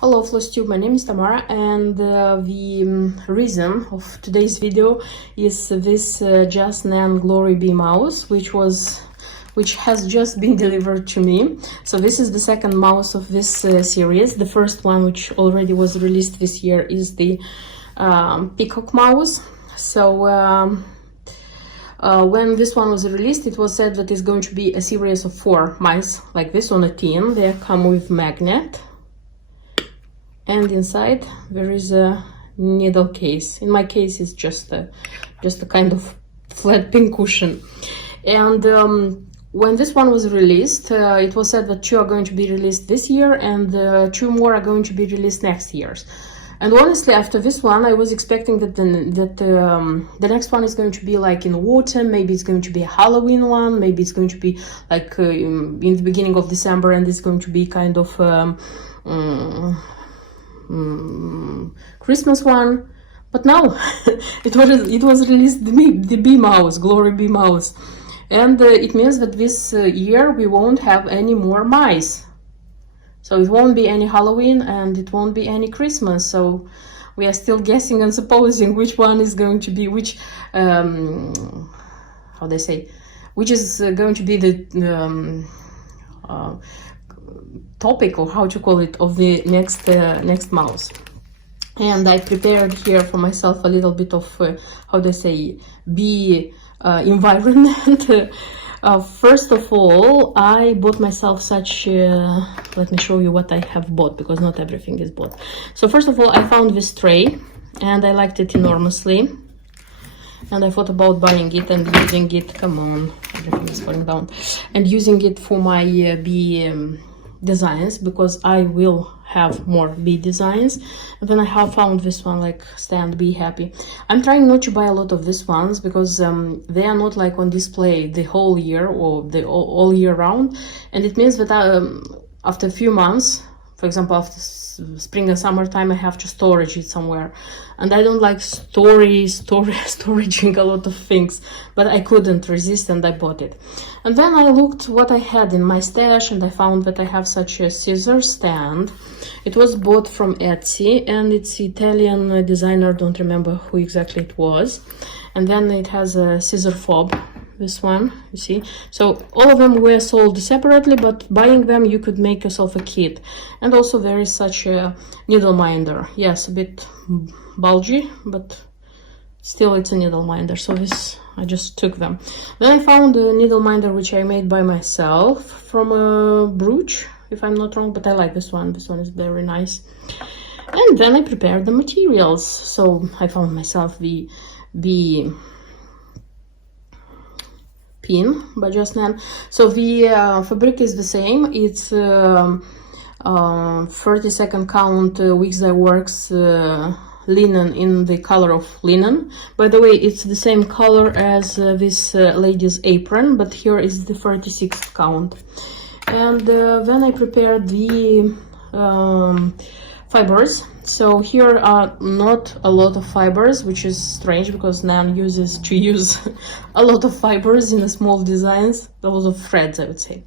Hello FlowsTube, my name is Tamara, and the reason of today's video is this Just Nan Glory Bee mouse, which has just been delivered to me. So this is the second mouse of this series. The first one, which already was released this year, is the peacock mouse. So when this one was released, it was said that it's going to be a series of 4 mice like this on a tin. They come with magnet. And inside there is a needle case. In my case, it's just a kind of flat pin cushion. And when this one was released, it was said that 2 are going to be released this year, and 2 more are going to be released next year. And honestly, after this one, I was expecting that the next one is going to be like in autumn. Maybe it's going to be a Halloween one. Maybe it's going to be like in the beginning of December, and it's going to be kind of Christmas one. But now it was released the bee mouse, Glory Bee mouse, and it means that this year we won't have any more mice. So it won't be any Halloween and it won't be any Christmas. So we are still guessing and supposing which one is going to be which. How they say, which is going to be the topic, or how to call it, of the next mouse. And I prepared here for myself a little bit of how they say, bee environment. First of all, I bought myself such let me show you what I have bought, because not everything is bought. So first of all, I found this tray and I liked it enormously, and I thought about buying it and using it. Come on, everything is falling down. And using it for my bee designs, because I will have more bee designs. And then I have found this one, like stand Be Happy. I'm trying not to buy a lot of these ones, because they are not like on display the whole year or the all year round, and it means that after a few months, for example after spring and summertime, I have to storage it somewhere, and I don't like storaging a lot of things, but I couldn't resist and I bought it. And then I looked what I had in my stash, and I found that I have such a scissor stand. It was bought from Etsy, and it's Italian designer, don't remember who exactly it was. And then it has a scissor fob, this one, you see. So all of them were sold separately, but buying them you could make yourself a kit. And also there is such a needle minder. Yes, a bit bulgy, but still it's a needle minder. So this, I just took them. Then I found a needle minder which I made by myself from a brooch, if I'm not wrong, but I like this one. This one is very nice. And then I prepared the materials. So I found myself the pin by Just Nan. So the fabric is the same. It's 32nd count Weeks Dye Works linen in the color of linen. By the way, it's the same color as this lady's apron, but here is the 36th count. And then I prepared the fibers. So here are not a lot of fibers, which is strange, because Nan uses a lot of fibers in the small designs, those of threads, I would say.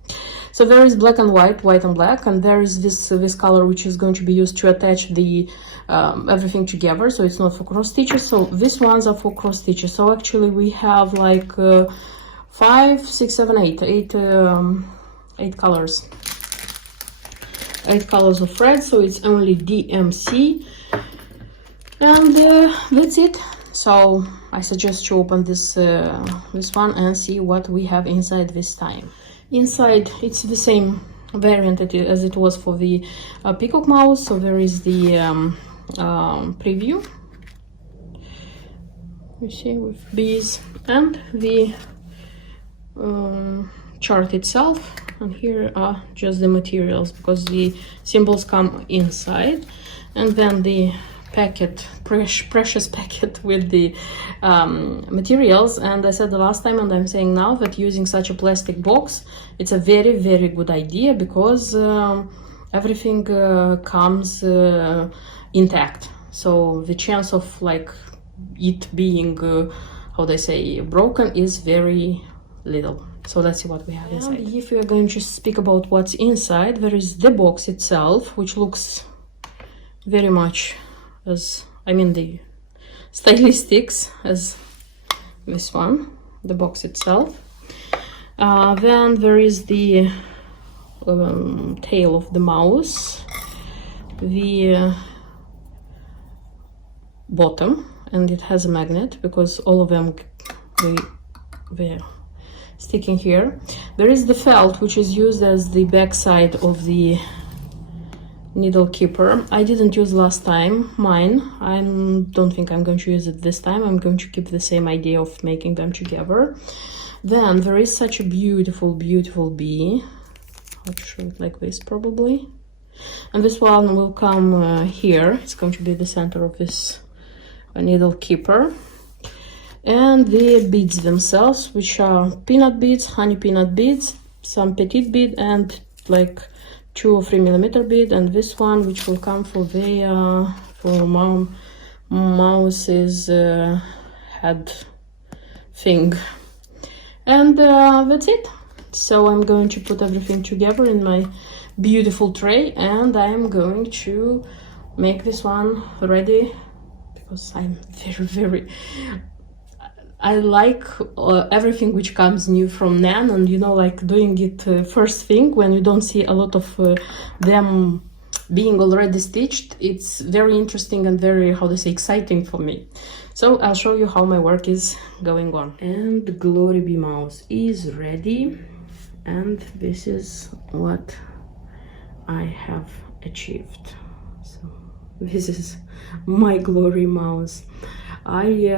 So there is black and white, white and black, and there is this color which is going to be used to attach the everything together, so it's not for cross stitches. So these ones are for cross stitches. So actually we have like 5, 6, 7, 8 colors. 8 colors of thread, so it's only DMC, and that's it. So I suggest you open this one and see what we have inside this time. Inside it's the same variant as it was for the peacock mouse. So there is the preview, you see, with bees, and the chart itself. And here are just the materials, because the symbols come inside, and then the packet, precious packet with the materials. And I said the last time, and I'm saying now, that using such a plastic box, it's a very, very good idea, because everything comes intact. So the chance of like it being how they say, broken is very little. So let's see what we have inside. And if we are going to speak about what's inside, there is the box itself, which looks very much as, I mean, the stylistics as this one, the box itself. Then there is the tail of the mouse, the bottom, and it has a magnet because all of them they're sticking here. There is the felt, which is used as the back side of the needle keeper. I didn't use last time mine. I don't think I'm going to use it this time. I'm going to keep the same idea of making them together. Then there is such a beautiful bee. I'll show it like this probably, and this one will come here. It's going to be the center of this needle keeper. And the beads themselves, which are peanut beads, honey peanut beads, some petite bead, and like 2 or 3 millimeter bead, and this one which will come for the mouse's head thing. And that's it. So I'm going to put everything together in my beautiful tray, and I'm going to make this one ready because I'm very I like everything which comes new from Nan, and you know, like doing it first thing when you don't see a lot of them being already stitched. It's very interesting and very, how to say, exciting for me. So I'll show you how my work is going on. And the Glory Bee mouse is ready, and this is what I have achieved. So this is my Glory mouse. I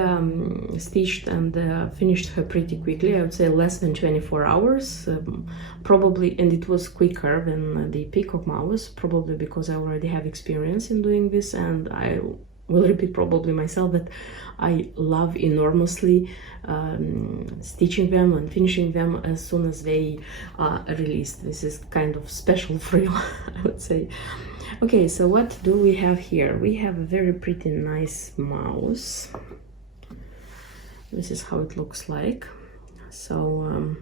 stitched and finished her pretty quickly. I would say less than 24 hours, probably, and it was quicker than the Peacock mouse, probably because I already have experience in doing this, and I will repeat probably myself that I love enormously stitching them and finishing them as soon as they are released. This is kind of special thrill, I would say. Okay, so what do we have here? We have a very pretty nice mouse. This is how it looks like. So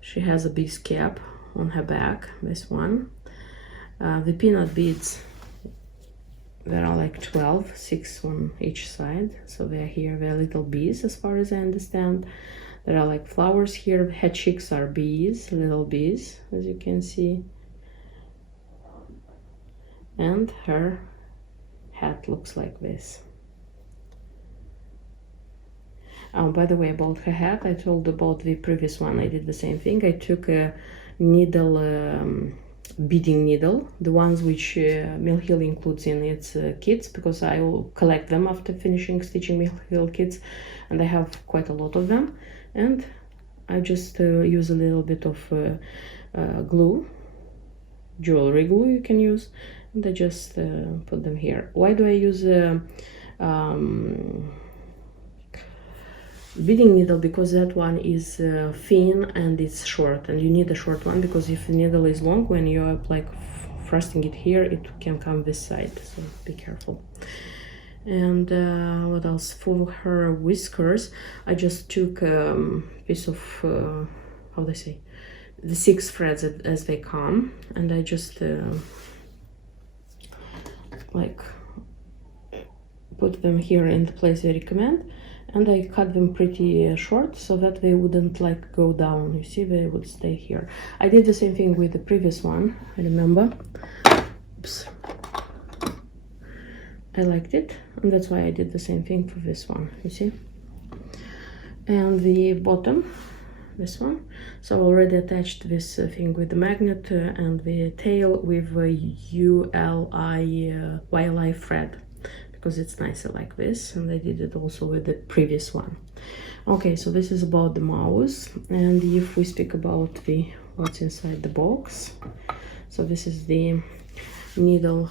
she has a big scab on her back, this one. The peanut beads, there are like 12, 6 on each side. So they're here, they're little bees as far as I understand. There are like flowers here. Head cheeks are bees, little bees, as you can see. And her hat looks like this. Oh, by the way, about her hat, I told about the previous one. I did the same thing. I took a needle, beading needle, the ones which Mill Hill includes in its kits, because I will collect them after finishing stitching Mill Hill kits, and I have quite a lot of them. And I just use a little bit of glue, jewelry glue you can use, and I just put them here. Why do I use a beading needle? Because that one is thin and it's short, and you need a short one, because if the needle is long, when you're like thrusting it here, it can come this side, so be careful. And what else? For her whiskers, I just took a piece of how they say, the 6 threads as they come, and I just like put them here in the place they recommend, and I cut them pretty short so that they wouldn't like go down. You see, they would stay here. I did the same thing with the previous one, I remember. Oops. I liked it, and that's why I did the same thing for this one, you see. And the bottom, this one, so I already attached this thing with the magnet and the tail with YLI thread, because it's nicer like this, and I did it also with the previous one. Okay, so this is about the mouse. And if we speak about the what's inside the box, so this is the needle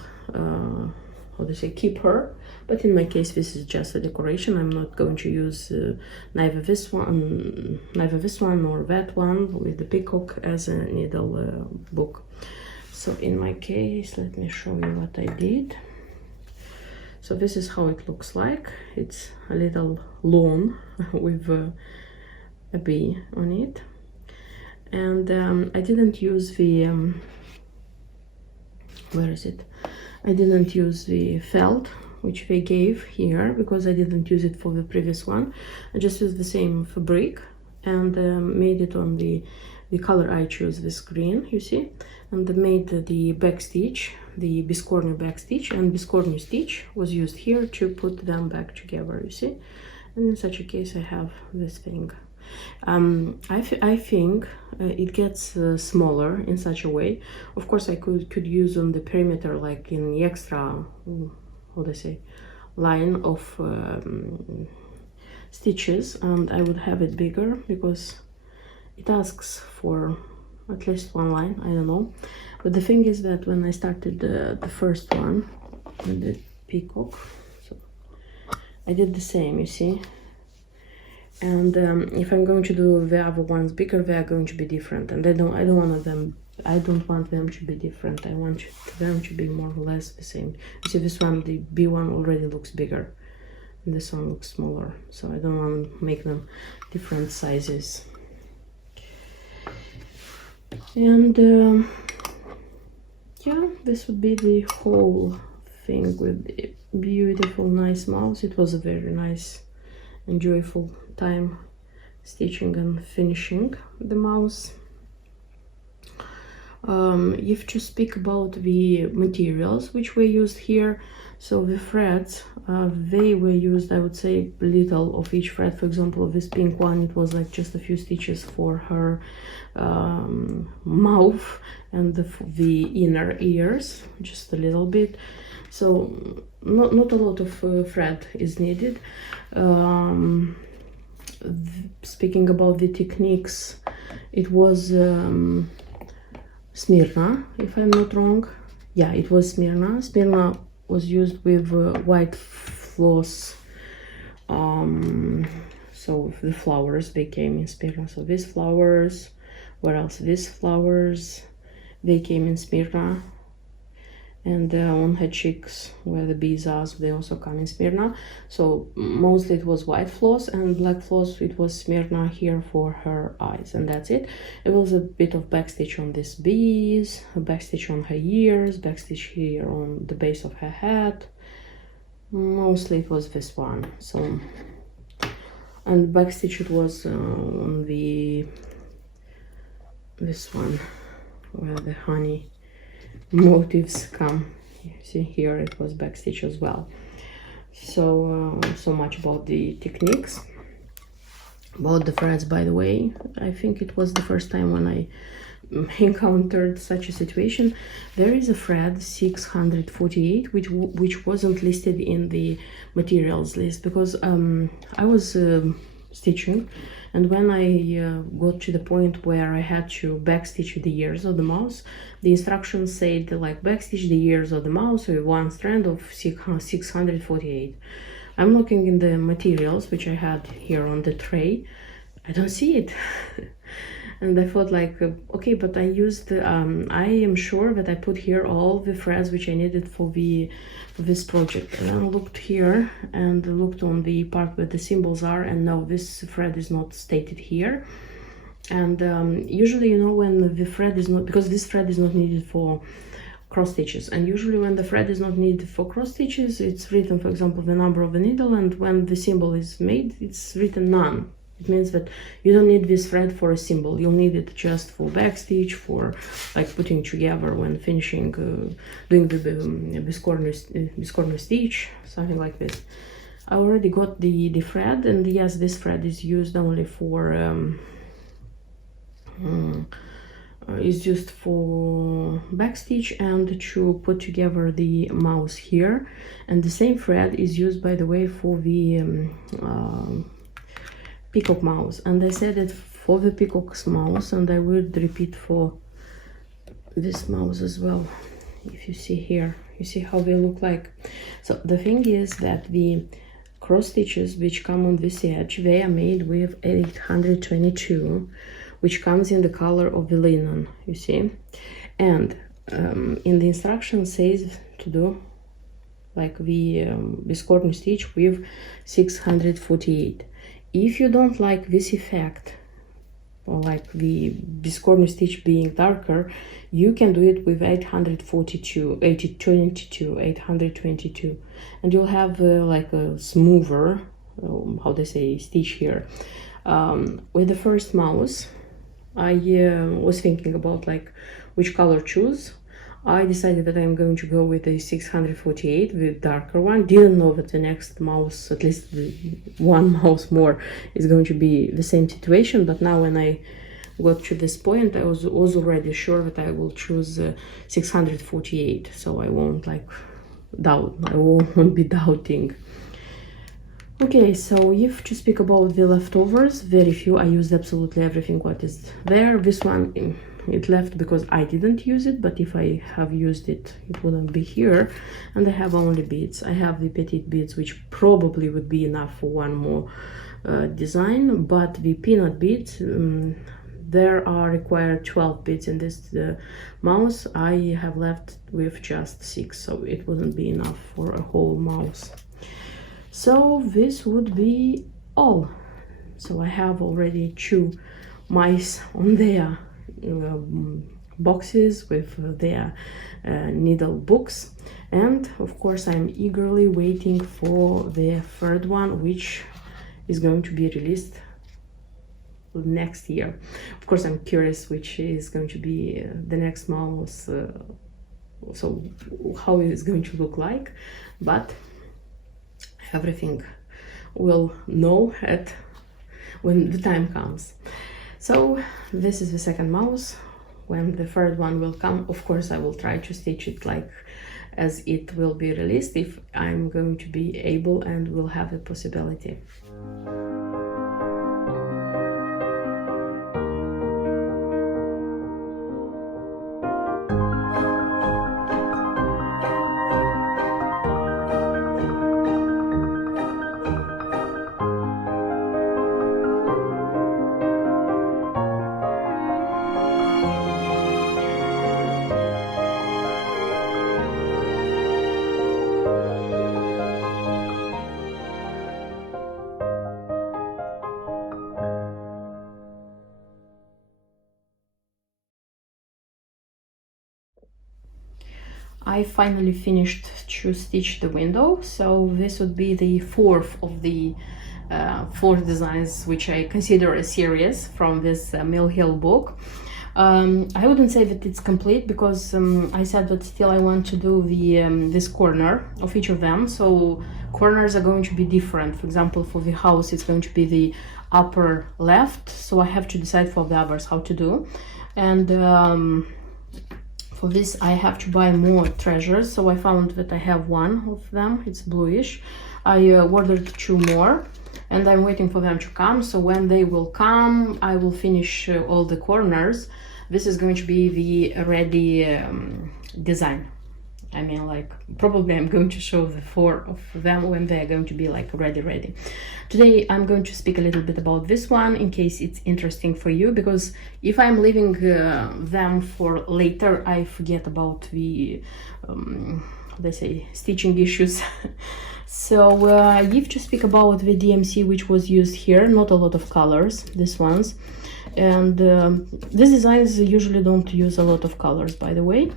how to say, keeper, but in my case this is just a decoration. I'm not going to use neither this one nor that one with the peacock as a needle book. So in my case, let me show you what I did. So this is how it looks like. It's a little lawn with a bee on it, and I didn't use the where is it? I didn't use the felt which they gave here because I didn't use it for the previous one. I just used the same fabric and made it on the color I chose, this green, you see, and made the back stitch, the biscornu back stitch, and biscornu stitch was used here to put them back together, you see. And in such a case I have this thing. I think it gets smaller in such a way. Of course, I could use on the perimeter, like in the extra, how do I say, line of stitches, and I would have it bigger because it asks for at least one line. I don't know, but the thing is that when I started the first one with the peacock, so I did the same, you see. And if I'm going to do the other ones bigger, they are going to be different, and I don't want them to be different. I want them to be more or less the same. You see, this one, the B1 already looks bigger, and this one looks smaller, so I don't want to make them different sizes. And yeah, this would be the whole thing with the beautiful, nice mouse. It was a very nice and joyful time stitching and finishing the mouse. If to speak about the materials which were used here, so the threads, they were used, I would say, little of each thread. For example, this pink one, it was like just a few stitches for her mouth and the inner ears, just a little bit. So not a lot of thread is needed. Speaking about the techniques, it was Smyrna, if I'm not wrong. Yeah, it was Smyrna. Smyrna was used with white floss. So the flowers, they came in Smyrna. So these flowers, what else? These flowers, they came in Smyrna. And on her cheeks where the bees are, they also come in Smyrna. So mostly it was white floss, and black floss, it was Smyrna here for her eyes, and that's it. It was a bit of backstitch on these bees, a backstitch on her ears, backstitch here on the base of her head. Mostly it was this one. So, and backstitch it was on this one where the honey motifs come. You see here it was backstitch as well. So so much about the techniques. About the threads, by the way, I think it was the first time when I encountered such a situation. There is a thread 648 which wasn't listed in the materials list because I was stitching, and when I got to the point where I had to backstitch the ears of the mouse, the instructions said like backstitch the ears of the mouse with one strand of 648. I'm looking in the materials which I had here on the tray. I don't see it. And I thought like, okay, but I used, I am sure that I put here all the threads which I needed for this project. And then looked here and looked on the part where the symbols are, and no, this thread is not stated here. And usually, you know, when the thread is not, because this thread is not needed for cross stitches, and usually when the thread is not needed for cross stitches, it's written, for example, the number of the needle, and when the symbol is made, it's written none. It means that you don't need this thread for a symbol. You'll need it just for backstitch, for like putting together when finishing, doing the biscornu stitch, something like this. I already got the thread, and yes, this thread is used only for is used for backstitch and to put together the mouse here. And the same thread is used, by the way, for the peacock mouse, and I said it for the peacock's mouse, and I will repeat for this mouse as well. If you see here, you see how they look like. So the thing is that the cross stitches which come on this edge, they are made with 822, which comes in the color of the linen, you see. And in the instruction says to do like the biscornu stitch with 648. If you don't like this effect, or like this corner stitch being darker, you can do it with 842, 822, and you'll have like a smoother, how they say, stitch here. With the first mouse, I was thinking about like which color choose. I decided that I'm going to go with the 648, the darker one. Didn't know that the next mouse, at least one mouse more, is going to be the same situation. But now when I got to this point, I was already sure that I will choose 648. So I won't like doubt, I won't be doubting. Okay, so if to speak about the leftovers, very few. I used absolutely everything what is there. This one, it left because I didn't use it, but if I have used it, it wouldn't be here. And I have only beads. I have the petite beads, which probably would be enough for one more design, but the peanut beads, there are required 12 beads in this mouse. I have left with just 6, so it wouldn't be enough for a whole mouse. So this would be all. So I have already 2 mice on their boxes with their needle books, and of course I'm eagerly waiting for the third one, which is going to be released next year. Of course I'm curious which is going to be the next mouse, so how it is going to look like, but everything we'll know at when the time comes. So this is the second mouse. When the third one will come, of course I will try to stitch it like as it will be released, if I'm going to be able and will have the possibility. I finally finished to stitch the window, so this would be the fourth of the 4 designs which I consider a series from this Mill Hill book. I wouldn't say that it's complete because I said that still I want to do the this corner of each of them, so corners are going to be different. For example, for the house it's going to be the upper left, so I have to decide for the others how to do. And for this I have to buy more treasures, so I found that I have one of them, it's bluish. I ordered 2 more and I'm waiting for them to come, so when they will come I will finish all the corners. This is going to be the ready design. I mean, like, probably I'm going to show the 4 of them when they're going to be like ready. Today I'm going to speak a little bit about this one in case it's interesting for you, because if I'm leaving them for later I forget about the they say stitching issues. So if to speak about the DMC which was used here, not a lot of colors, these ones, and these designs usually don't use a lot of colors, by the way.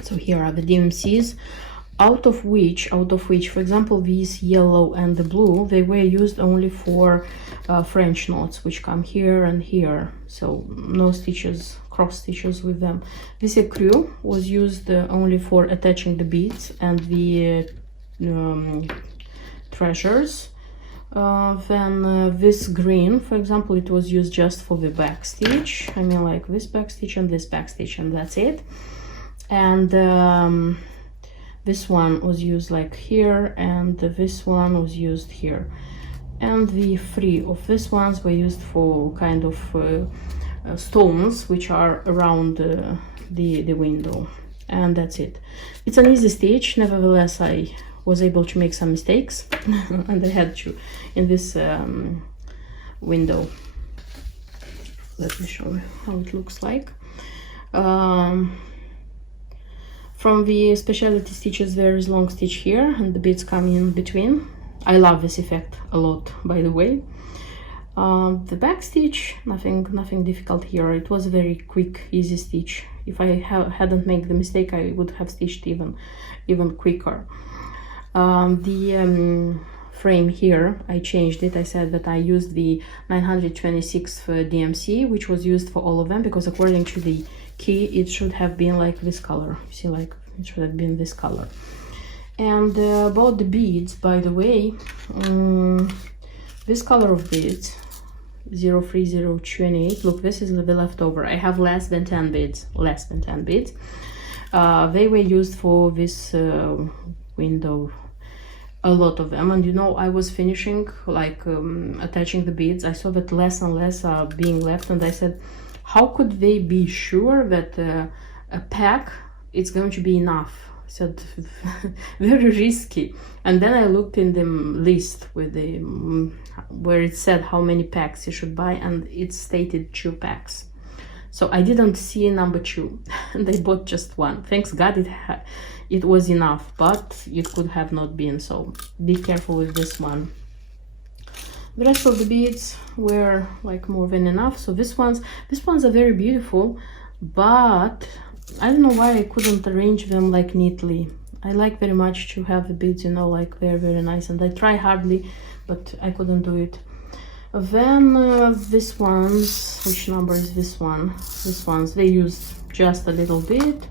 So here are the DMCs, out of which, for example, these yellow and the blue, they were used only for French knots, which come here and here. So no stitches, cross stitches with them. This ecru was used only for attaching the beads and the treasures. Then this green, for example, it was used just for the back stitch. I mean, like this back stitch and this back stitch, and that's it. And this one was used like here, and this one was used here, and the 3 of these ones were used for kind of stones which are around the window, and that's it. It's an easy stitch, nevertheless I was able to make some mistakes and I had to in this window. Let me show you how it looks like. From the specialty stitches there is long stitch here and the beads come in between. I love this effect a lot, by the way. The back stitch, nothing difficult here. It was a very quick, easy stitch. If I hadn't made the mistake, I would have stitched even quicker. The frame here, I changed it. I said that I used the 926 for DMC, which was used for all of them, because according to the key, it should have been like this color. See, like it should have been this color. And about the beads, by the way, this color of beads, 030228, look, this is the leftover. I have less than 10 beads. They were used for this window, a lot of them. And you know, I was finishing, like attaching the beads. I saw that less and less are being left, and I said, how could they be sure that a pack it's going to be enough? I said, very risky. And then I looked in the list with the where it said how many packs you should buy, and it stated 2 packs. So I didn't see number 2, and I bought just 1. Thanks God it was enough, but it could have not been, so be careful with this one. The rest of the beads were like more than enough. So these ones are very beautiful, but I don't know why I couldn't arrange them like neatly. I like very much to have the beads, you know, like very nice, and I try hardly, but I couldn't do it. Then these ones, which number is this one? These ones, they used just a little bit.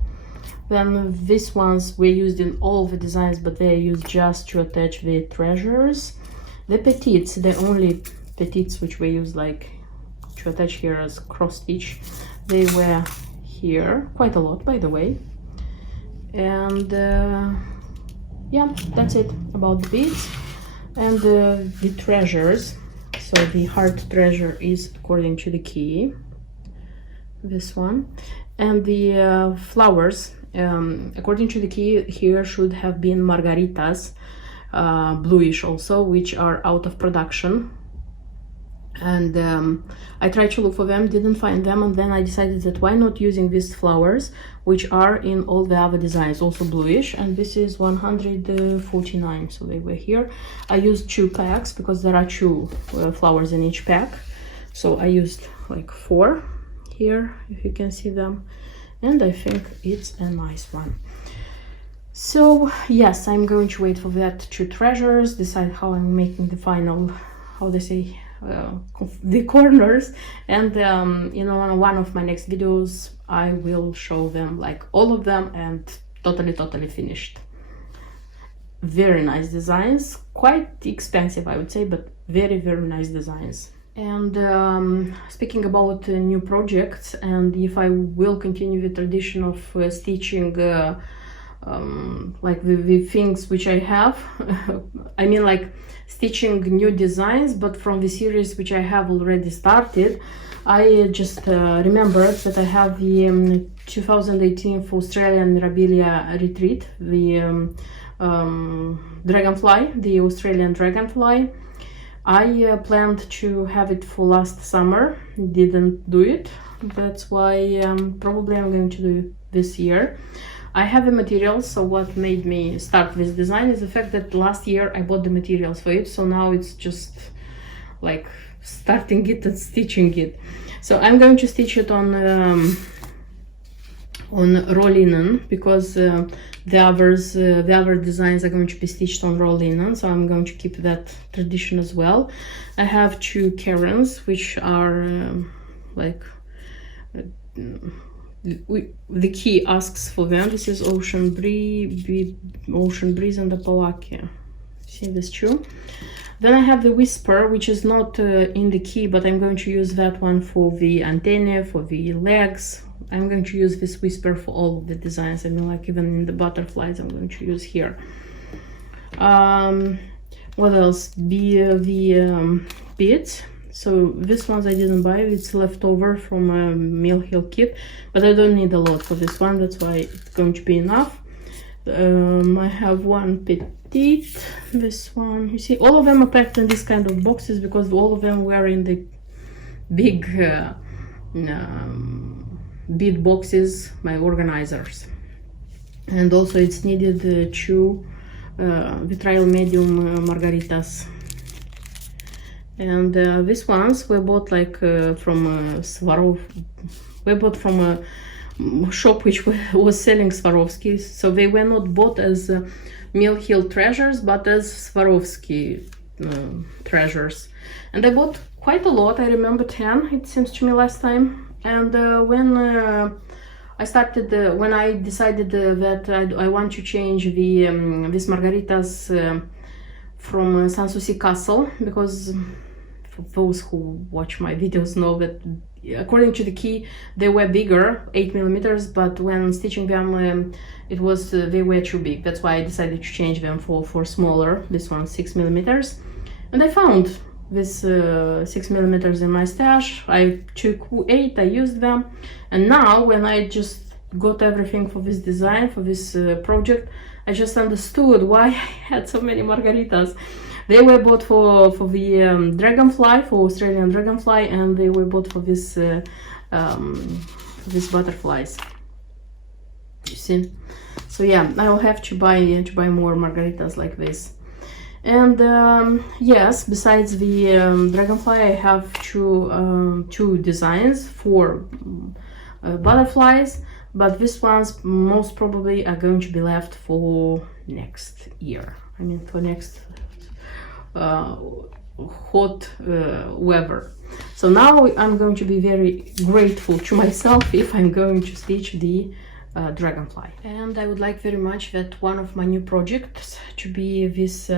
Then these ones were used in all the designs, but they are used just to attach the treasures. The petites, the only petites which were used like to attach here as cross stitch, they were here quite a lot, by the way. And yeah, that's it about the beads. And the treasures, so the heart treasure is according to the key, this one. And the flowers, according to the key, here should have been margaritas, bluish also, which are out of production. And I tried to look for them, didn't find them, and then I decided that why not using these flowers, which are in all the other designs, also bluish. And this is 149, so they were here. I used 2 packs because there are 2 flowers in each pack, so I used like 4 here, if you can see them, and I think it's a nice one. So yes, I'm going to wait for that 2 treasures, decide how I'm making the final, how they say, the corners, and you know, on one of my next videos I will show them, like all of them, and totally finished. Very nice designs, quite expensive I would say, but very nice designs. And speaking about new projects, and if I will continue the tradition of stitching like the things which I have, I mean like stitching new designs, but from the series which I have already started. I just remembered that I have the 2018 Australian Mirabilia retreat, the dragonfly, the Australian dragonfly. I planned to have it for last summer, didn't do it. That's why probably I'm going to do it this year. I have the materials, so what made me start this design is the fact that last year I bought the materials for it, so now it's just like starting it and stitching it. So I'm going to stitch it on raw linen, because the other designs are going to be stitched on raw linen, so I'm going to keep that tradition as well. I have 2 Karens, which are like the key asks for them. This is Ocean Breeze and Appalachia. See this 2? Then I have the Whisper, which is not in the key, but I'm going to use that one for the antennae, for the legs. I'm going to use this Whisper for all of the designs. I mean, like even in the butterflies I'm going to use here. What else? The beads. So this ones I didn't buy, it's leftover from a Mill Hill kit, but I don't need a lot for this one, that's why it's going to be enough. I have 1 petite, this one, you see, all of them are packed in this kind of boxes because all of them were in the big bead boxes, my organizers. And also it's needed 2 vitriol medium margaritas. And these ones we bought like from Swarov. We bought from a shop which was selling Swarovski. So they were not bought as Mill Hill treasures, but as Swarovski treasures. And I bought quite a lot. I remember 10, it seems to me, last time. And when when I decided that I want to change the these margaritas from Sanssouci Castle, because for those who watch my videos know that according to the key they were bigger, 8 millimeters, but when stitching them it was they were too big. That's why I decided to change them for smaller. This one 6 millimeters, and I found this 6 millimeters in my stash. I took 8, I used them, and now when I just got everything for this design, for this project, I just understood why I had so many margaritas. They were bought for the dragonfly, for Australian dragonfly, and they were bought for this these butterflies. You see? So yeah, I will have to buy more margaritas like this. And yes, besides the dragonfly, I have two designs for butterflies, but these ones most probably are going to be left for next year. I mean, for next hot weather. So now I'm going to be very grateful to myself if I'm going to stitch the dragonfly. And I would like very much that one of my new projects to be this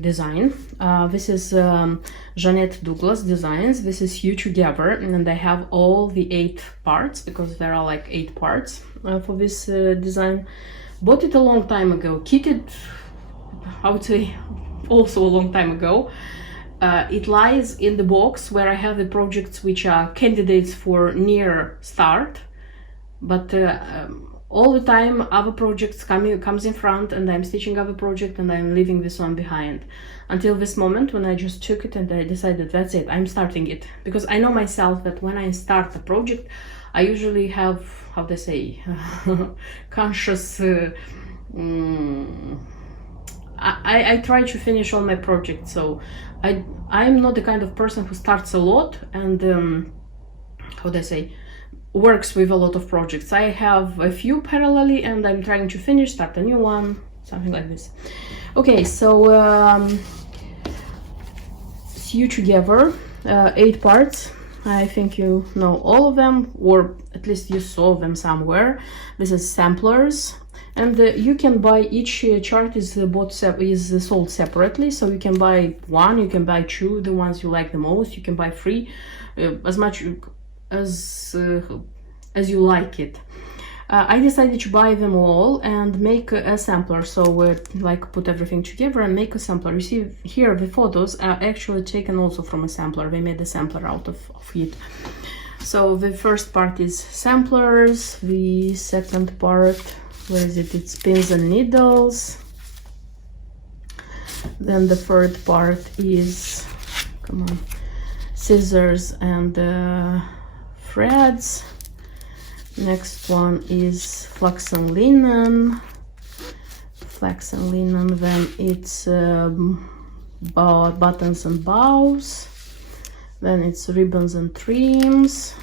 design. This is Jeanette Douglas Designs. This is You Together, and I have all the 8 parts, because there are like 8 parts for this design. Bought it a long time ago, kitted, I would say also a long time ago. It lies in the box where I have the projects which are candidates for near start, but all the time other projects comes in front, and I'm stitching other project and I'm leaving this one behind, until this moment when I just took it and I decided that's it, I'm starting it. Because I know myself that when I start a project I usually have, how to say, conscious I try to finish all my projects. So I'm not the kind of person who starts a lot and how do I say, works with a lot of projects. I have a few parallelly and I'm trying to finish, start a new one, something like this. Okay, so see You Together, 8 parts. I think you know all of them, or at least you saw them somewhere. This is samplers, and you can buy, each chart is sold separately, so you can buy 1, you can buy 2, the ones you like the most, you can buy 3, as much as you like it. I decided to buy them all and make a sampler, so like put everything together and make a sampler. You see here the photos are actually taken also from a sampler. They made a sampler out of it. So the first part is samplers, the second part, where is it? It's pins and needles. Then the third part is, come on, scissors and threads. Next one is flax and linen. Then it's buttons and bows. Then it's ribbons and trims,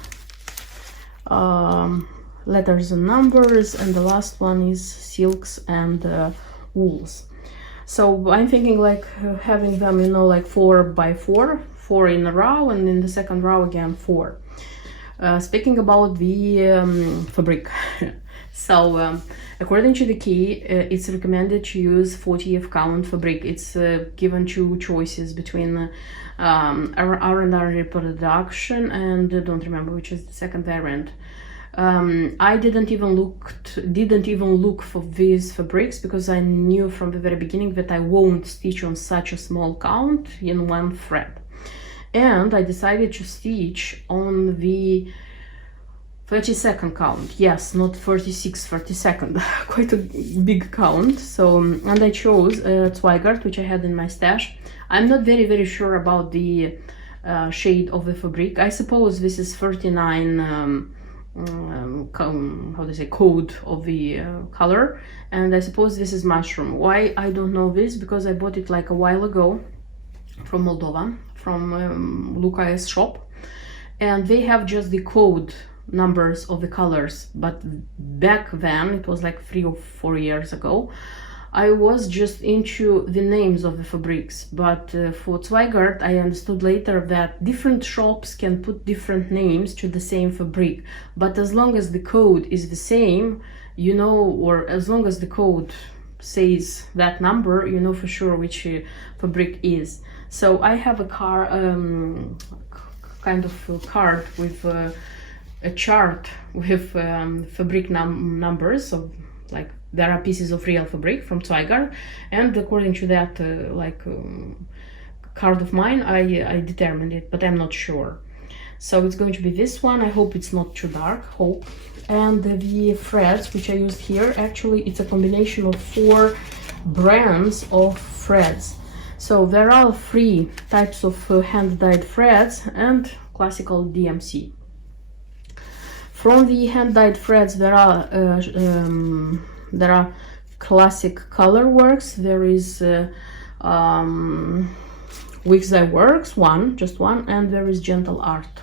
letters and numbers, and the last one is silks and wools. So I'm thinking like having them, you know, like 4 by 4, 4 in a row, and in the second row again 4. Speaking about the fabric, so according to the key, it's recommended to use 40th count fabric. It's given 2 choices between R&R reproduction and don't remember which is the second variant. I didn't even look for these fabrics because I knew from the very beginning that I won't stitch on such a small count in one thread. And I decided to stitch on the 32nd count. Yes, not 36, 32nd, quite a big count. So, and I chose Zweigart, which I had in my stash. I'm not very sure about the shade of the fabric. I suppose this is 39, how to say, code of the color. And I suppose this is mushroom. Why? I don't know this, because I bought it like a while ago. from Moldova, from Luca's shop, and they have just the code numbers of the colors. But back then, it was like 3 or 4 years ago, I was just into the names of the fabrics. But for Zweigart, I understood later that different shops can put different names to the same fabric, but as long as the code is the same, you know, or as long as the code says that number, you know for sure which fabric is. So I have a kind of a card with a chart with fabric numbers. So like there are pieces of real fabric from Zweigart, and according to that card of mine, I determined it, but I'm not sure. So it's going to be this one. I hope it's not too dark, hope. And the threads which I used here, actually it's a combination of 4 brands of threads. So there are 3 types of hand-dyed threads and classical DMC. From the hand-dyed threads, there are classic color works. There is Wix Dye Works, just one, and there is Gentle Art.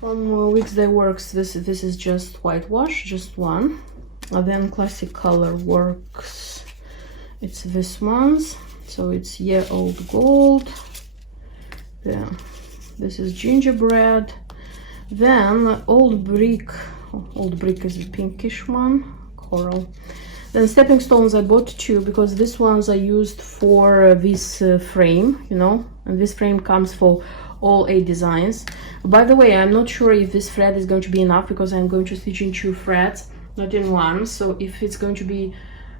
From Wix Dye Works, this is just whitewash, just one. And then classic color works, it's this one's. So it's Year Old Gold. Yeah, this is gingerbread. Then Old Brick is a pinkish one, coral. Then Stepping Stones I bought 2 because these ones I used for this frame, you know, and this frame comes for all 8 designs. By the way, I'm not sure if this thread is going to be enough because I'm going to stitch in 2 threads, not in one. So if it's going to be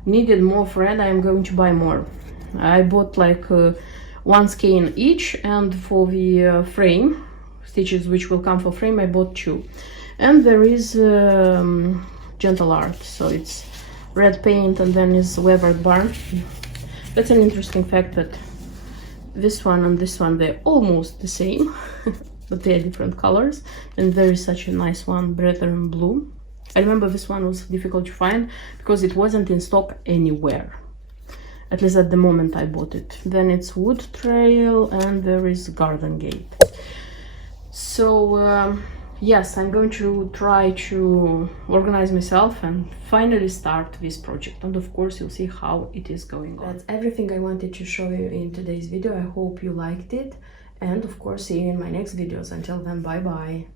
needed more thread, I'm going to buy more. I bought like 1 skein each, and for the frame stitches which will come for frame, I bought 2. And there is Gentle Art, so it's red paint and then is wavered barn. That's an interesting fact that this one and this one, they're almost the same, but they're different colors. And there is such a nice one, Brethren Blue. I remember this one was difficult to find because it wasn't in stock anywhere, at least at the moment I bought it. Then it's Wood Trail and there is Garden Gate. So yes, I'm going to try to organize myself and finally start this project, and of course you'll see how it is going on. That's everything I wanted to show you in today's video. I hope you liked it, and of course see you in my next videos. Until then, bye bye.